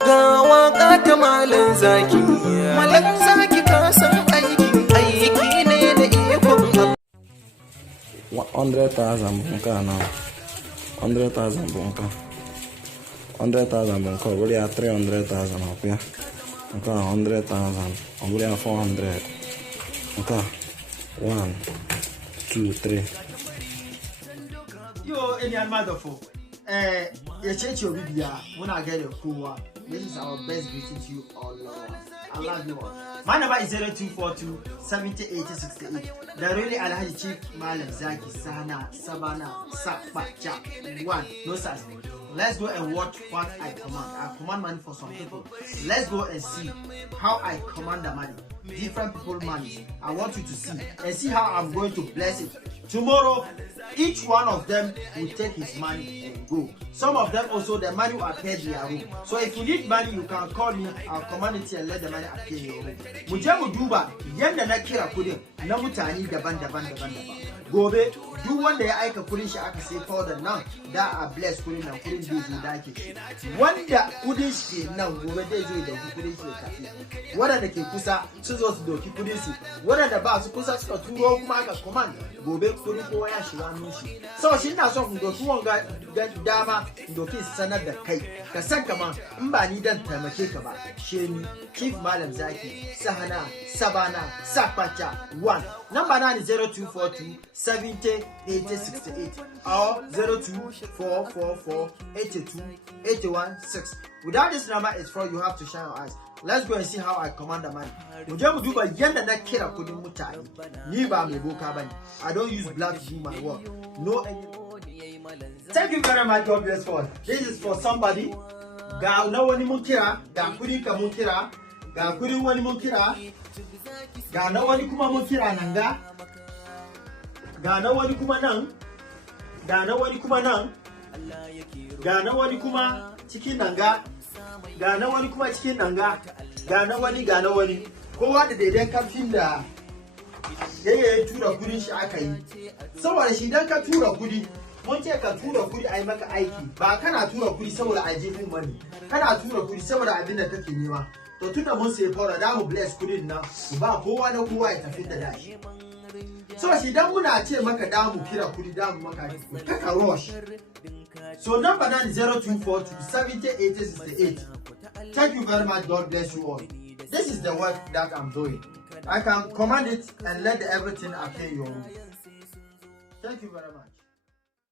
Ga waka ta malan zaki ka san aiki ne da ikon 100,000 bunka now. 100,000 bunka. 100,000 bunka. We are 300,000 up here. Okay, 100,000. We are 400. Okay, 1, 2, 3. Yo, any mother for your church will be here when I get a cool. This is our best greeting to you all. I love you all. My number is 0242 70 80 68. The really Alhaji Chief Malam Zaki Sahana Sabana Sakbacha 1. No such thing. Let's go and watch what I command. I command money for some people. Let's go and see how I command the money. Different people money. I want you to see and see how I'm going to bless it. Tomorrow, each one of them will take his money and go. Some of them also, the money will appear in their room. So if you need money, you can call me. I'll command it and let the money appear in your room. Mujamu duba, yanda na kira kudin, na mutane daban. Gobe, duk wanda ya aika kudin shi aka sai powder nan, da a bless kudin nan, kudin zai zo da ake shi. Wanda kudin shi ke nan, gobe zai zo da kudin shi ya tafi. Wanda ke kusa, su zo su doki kudin su. Wanda ba su kusa suka turo kuma aka command, gobe kudin kowa ya shiga hannun shi. So shi ina son ku doki wanga dama, doki sanar da kai. Ka san kaman in ba ni dan taimake ka ba, she ni Chief Malam Zaki Sahana Sabana Sakbacha 1. Number 9 is 0242 70 80 68 or 02444 82 81 6. Without this number, it's for you have to shine your eyes. Let's go and see how I command the money. Duba yanda na kira kudin mutane. Ni ba mai boka bane. I don't use blood to do my work. No. Thank you very much. God bless all. This is for somebody. Ga na wani mun kira, ga kudin ka mun kira, ga kudin wani mun kira, ga na wani kuma mun kira nan ga. Ga na wani kuma nan, ga na wani kuma nan, ga na wani kuma cikin nan ga, ga na wani kuma cikin nan ga na wani kowa da daidan karfin da ya tura kudin shi aka yi. Saboda shi dan ka tura kudi, mun ce ka tura kudi a yi maka aiki, ba kana tura kudi saboda a jefin mani, kana tura kudi saboda abin da kake nema. To tunda mun sai fara da mu bless kudin nan, ba kowa na kowa ya tafi da dashi. So shi dan muna ce maka da mu kira kudi da mu maka kaka rush. So number 9 is 0242 70 80 68. Thank you very much. God bless you all. This is the work that I'm doing. I can command it and let everything appear in your room. Thank you very much.